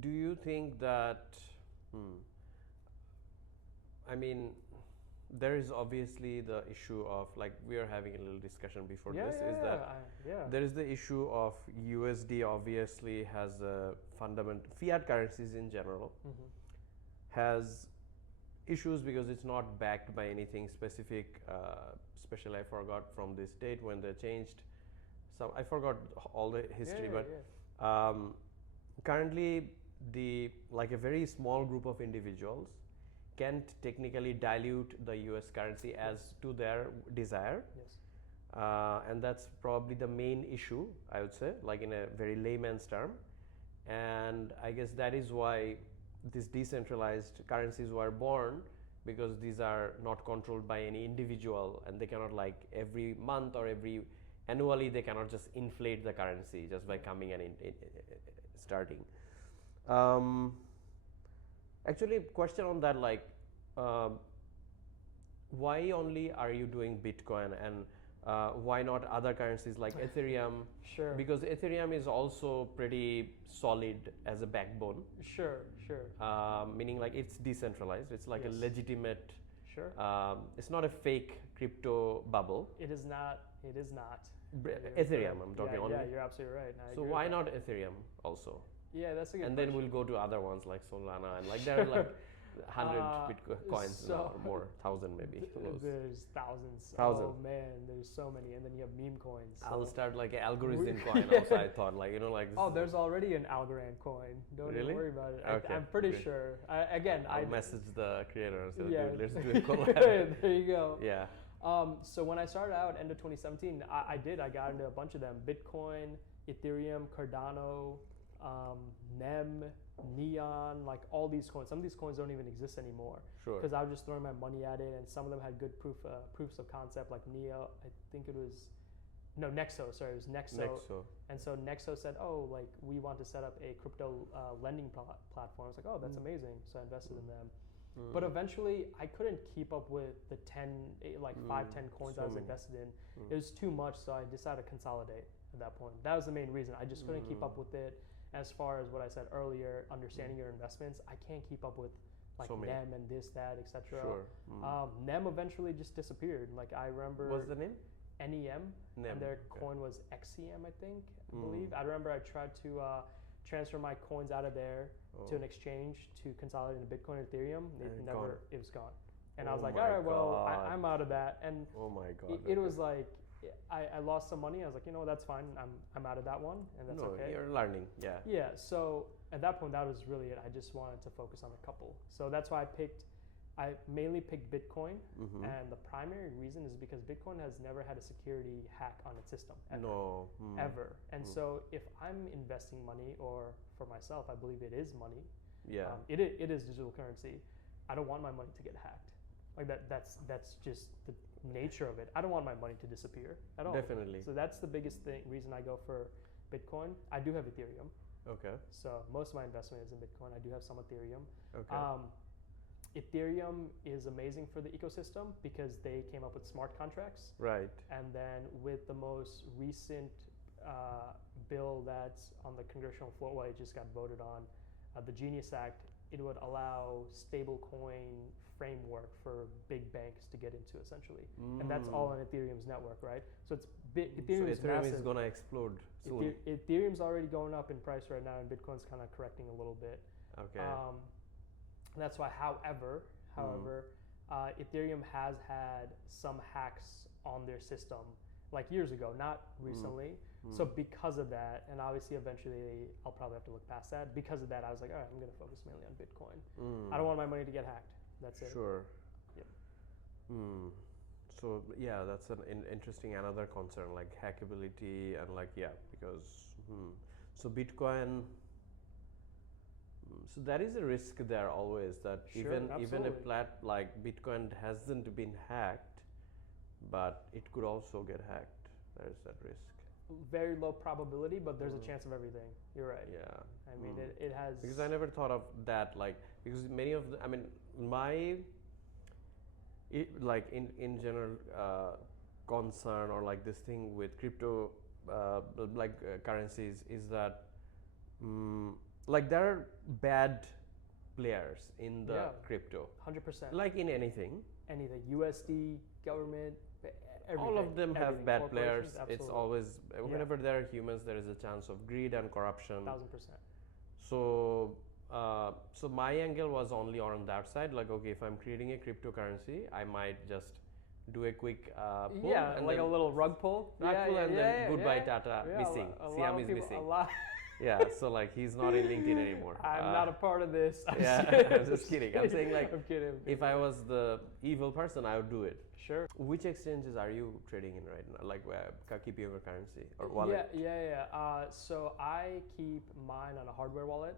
do you think that, hmm, I mean, there is obviously the issue of, like, we are having a little discussion before Yeah, this, yeah, is yeah. that Yeah. there is the issue of USD obviously has a fundamental, fiat currencies in general has issues because it's not backed by anything specific. Especially I forgot from this date when they changed some, I forgot all the history, Yeah, yeah. but currently the, like, a very small group of individuals can't technically dilute the US currency as to their desire. Yes. And that's probably the main issue, I would say, like in a very layman's term. And I guess that is why these decentralized currencies were born, because these are not controlled by any individual, and they cannot, like, every month or every annually, they cannot just inflate the currency just by coming and starting. Um, Actually, question on that, like, um why only are you doing Bitcoin, and why not other currencies like Ethereum? Sure. Because Ethereum is also pretty solid as a backbone, Sure, sure. meaning like it's decentralized. It's like a Yes. legitimate. Sure. It's not a fake crypto bubble. It is not. It is not. Ethereum, I'm talking yeah, only. Yeah, you're absolutely right. I So agree why with not Ethereum also? that. Yeah, that's a good And question. then we'll go to other ones like Solana, and like there are like 100 Bitcoin coins so- now, or more, 1,000 maybe. Who knows? There's thousands. Thousand. Oh man, there's so many, and then you have meme coins. I'll so- start like an algorithm coin also, I thought, like, you know, like this Oh, is- there's already an Algorand coin. Don't Really? even worry about it. Okay, I'm pretty good. sure. I'll message the creator and say, Yeah. dude, let's do a collab. There you go. Yeah. So when I started out end of 2017, I got into a bunch of them: Bitcoin, Ethereum, Cardano, NEM, Neon, like all these coins. Some of these coins don't even exist anymore. Sure. Because I was just throwing my money at it, and some of them had good proofs of concept, like Neo. I think it was. No, Nexo. Sorry, it was Nexo. Nexo. And so Nexo said, "Oh, like we want to set up a crypto lending platform." I was like, "Oh, that's amazing." So I invested in them. But eventually, I couldn't keep up with the 5, 10 coins So I was many. invested in. It was too much, so I decided to consolidate at that point. That was the main reason. I just couldn't keep up with it. As far as what I said earlier, understanding your investments, I can't keep up with like So many. NEM and this, that, etc. Sure. NEM eventually just disappeared. Like I remember. What's the name? NEM, NEM, and their okay. coin was XCM, I think, I believe. I remember I tried to transfer my coins out of there to an exchange to consolidate into Bitcoin or Ethereum. And It it was gone. And I Oh was like, my all right, well, God. I'm out of that. And Oh my God. it okay. was like, I lost some money. I was like, you know, that's fine. I'm out of that one, and that's No, okay. you're learning. Yeah. Yeah, so at that point, that was really it. I just wanted to focus on a couple. So that's why I mainly picked Bitcoin. And the primary reason is because Bitcoin has never had a security hack on its system, ever. No. Ever. And so if I'm investing money, or for myself, I believe it is money. Yeah. It is digital currency. I don't want my money to get hacked. Like that's just the nature of it. I don't want my money to disappear at all. Definitely. So that's the biggest reason I go for Bitcoin. I do have Ethereum. Okay. So most of my investment is in Bitcoin. I do have some Ethereum. Okay. Ethereum is amazing for the ecosystem because they came up with smart contracts. Right. And then with the most recent bill that's on the congressional floor, well, it just got voted on, the Genius Act, it would allow stablecoin framework for big banks to get into, essentially. And that's all on Ethereum's network, right? So it's Ethereum's So Ethereum massive. is gonna explode soon. Ethereum's already going up in price right now, and Bitcoin's kind of correcting a little bit. Okay. That's why, however, Ethereum has had some hacks on their system, like years ago, not recently. So because of that, and obviously eventually I'll probably have to look past that. Because of that, I was like, all right, I'm going to focus mainly on Bitcoin. I don't want my money to get hacked. That's it. Sure. Yep. So yeah, that's an interesting another concern, like hackability, and like, yeah, because so Bitcoin. So there is a risk there always, that Sure, even a absolutely. like Bitcoin hasn't been hacked, but it could also get hacked. There is that risk. Very low probability, but there's a chance of everything. You're right. Yeah. I mean, it has. Because I never thought of that, like, because many of the, I mean, like in general concern, or like this thing with crypto currencies, is that like there are bad players in the Yeah. crypto, 100%. like in anything. Anything, USD, government, everything. All of them have everything. bad players. Corporations, It's absolutely. always, whenever there are humans, there is a chance of greed and corruption. 1000%. So, so my angle was only on that side. Like, okay, if I'm creating a cryptocurrency, I might just do a quick pull. Yeah, and like then a little rug pull. rug Yeah, pull yeah, and yeah, then yeah, goodbye, yeah. Tata, Yeah, missing. a lot Siam of is people- missing. A lot. Yeah, so like he's not in LinkedIn anymore. I'm not a part of this. I'm I'm just kidding. I'm saying like I'm kidding. if I was the evil person, I would do it. Sure. Which exchanges are you trading in right now? Like keeping your currency or wallet? Yeah. So I keep mine on a hardware wallet.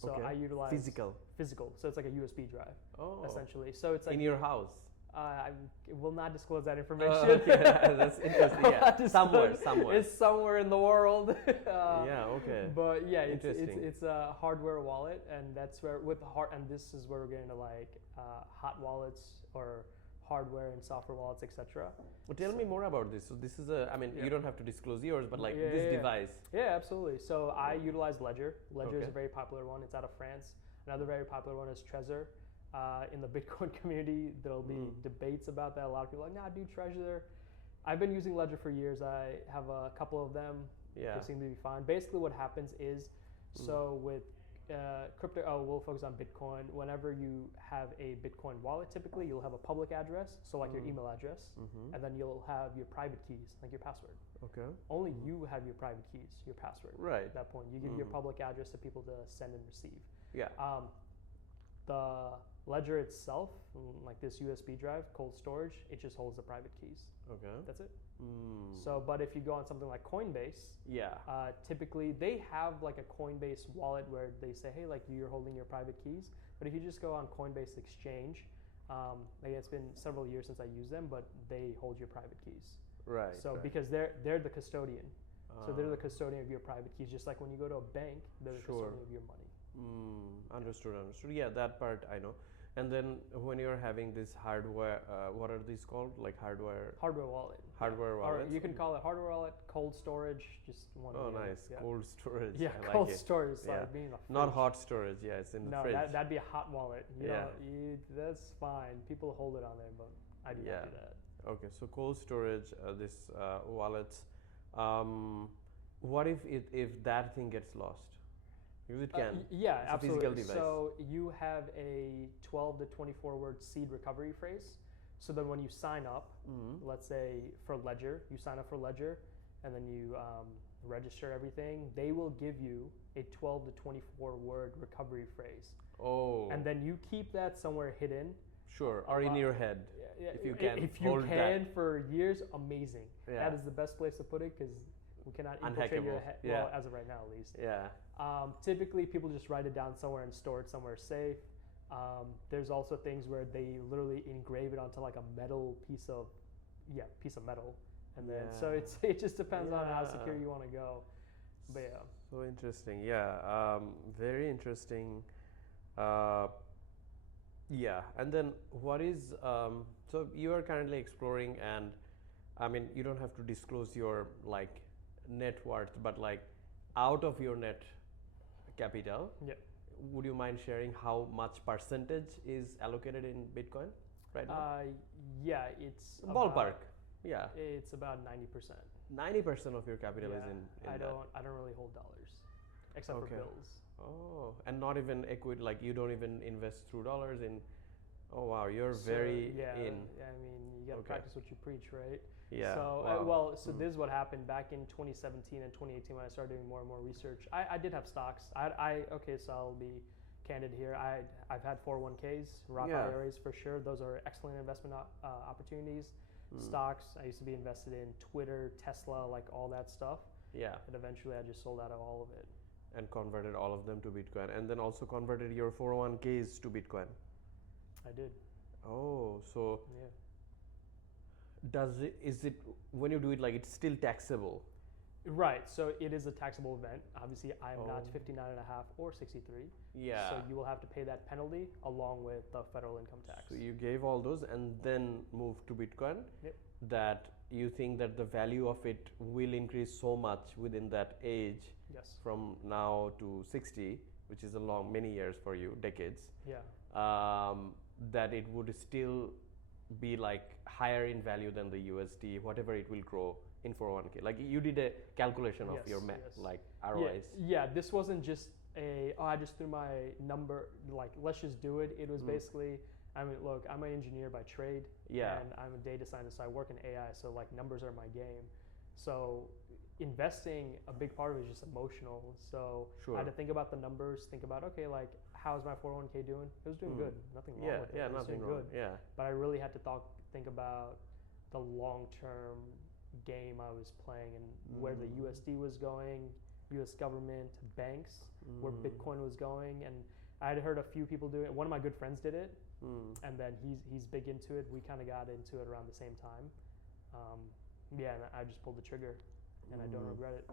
So Okay. I utilize Physical. Physical. So it's like a USB drive, Oh. essentially. So it's like In your house. I will not disclose that Oh, information. okay. That's interesting. I'll Yeah. not disclose- Somewhere. It's somewhere in the world. Yeah. Okay. But yeah, Interesting. it's a hardware wallet, and that's where with and this is where we're getting to like hot wallets or hardware and software wallets, etc. Well, tell me more about this. So this is I mean, Yeah. you don't have to disclose yours, but like Yeah, this yeah, yeah. device. Yeah, absolutely. So I utilize Ledger. Ledger is Okay. a very popular one. It's out of France. Another very popular one is Trezor. In the Bitcoin community, there'll be debates about that. A lot of people are like, nah, do Trezor. I've been using Ledger for years. I have a couple of them. Yeah. They seem to be fine. Basically, what happens is, so with crypto, we'll focus on Bitcoin. Whenever you have a Bitcoin wallet, typically you'll have a public address, so like your email address, and then you'll have your private keys, like your password. Okay. Only you have your private keys, your password. Right. At that point, you give your public address to people to send and receive. Yeah. The ledger itself, like this USB drive, cold storage, it just holds the private keys. Okay. That's it. So, but if you go on something like Coinbase, Yeah. typically they have like a Coinbase wallet where they say, hey, like you're holding your private keys. But if you just go on Coinbase Exchange, again, it's been several years since I used them, but they hold your private keys. Right. So right. because they're the custodian. So they're the custodian of your private keys, just like when you go to a bank, they're the Sure. custodian of your money. Understood. Yeah, that part I know. And then when you're having this hardware, what are these called? Like hardware wallet. Hardware Or wallets? you can call it hardware wallet, cold storage, just one. Oh, of the other. nice. Yeah. Cold storage. Yeah, I cold like it. storage. It's Yeah. like being a Not fridge. hot storage. Yeah, it's in the No, fridge. that'd be a hot wallet. Yeah. That's fine. People hold it on there, but I do Yeah. not do that. Okay, so cold storage, this wallets. What if that thing gets lost? Because it can. Yeah, It's a absolutely. physical device. So you have a 12 to 24 word seed recovery phrase. So then when you sign up, let's say for Ledger, you sign up for Ledger, and then you register everything. They will give you a 12 to 24 word recovery phrase, Oh. and then you keep that somewhere hidden. Sure, or in your head. If you can if you hold can that. for years, amazing. Yeah. That is the best place to put it because we cannot infiltrate your Unhackable. head. Yeah. Well, as of right now, at least. Yeah. Typically, people just write it down somewhere and store it somewhere safe. There's also things where they literally engrave it onto like a metal piece of metal, and then so Yeah. it just depends on how Yeah. secure you want to go. But yeah. So interesting. Yeah. Very interesting. Yeah. And then what is so you are currently exploring, and I mean you don't have to disclose your like net worth, but like out of your net capital, Yeah. would you mind sharing how much percentage is allocated in Bitcoin right now? Yeah, it's Ballpark. Yeah. It's about 90%. 90% of your capital is in I that. don't really hold dollars, except Okay. for bills. Oh, and not even equity, like you don't even invest through dollars in. Oh wow, you're So, very yeah, in. I mean, you got to Okay. practice what you preach, right? Yeah. So wow. this is what happened back in 2017 and 2018 when I started doing more and more research. I did have stocks. Okay, so I'll be candid here. I've had 401ks, Roth Yeah. IRAs for sure. Those are excellent investment opportunities. Stocks. I used to be invested in Twitter, Tesla, like all that stuff. Yeah. And eventually, I just sold out of all of it. And converted all of them to Bitcoin, and then also converted your 401ks to Bitcoin. I did. Oh, so Yeah. is it when you do it like it's still taxable? Right. So it is a taxable event. Obviously, I am not Oh. 59 and a half or 63. Yeah. So you will have to pay that penalty along with the federal income tax. So you gave all those and then moved to Bitcoin. Yep. That you think that the value of it will increase so much within that age Yes. from now to 60 which is a long, many years for you, decades, Yeah. that it would still be like higher in value than the USD, whatever it will grow in 401k. Like you did a calculation of Yes, your yes. like Yeah, ROIs. yeah, this wasn't just I just threw my number, like, let's just do it. It was basically, I mean, look, I'm an engineer by trade, Yeah. and I'm a data scientist, so I work in AI, so like numbers are my game. So investing, a big part of it is just emotional. So I had to think about the numbers, think about, okay, like, how's my 401k doing? It was doing good, nothing wrong with it. Yeah, It was nothing doing wrong. good. Yeah. But I really had to think about the long-term game I was playing and where the USD was going, US government, banks, where Bitcoin was going. And I had heard a few people do it. One of my good friends did it, and then he's big into it. We kind of got into it around the same time. Yeah, and I just pulled the trigger, and I don't regret it.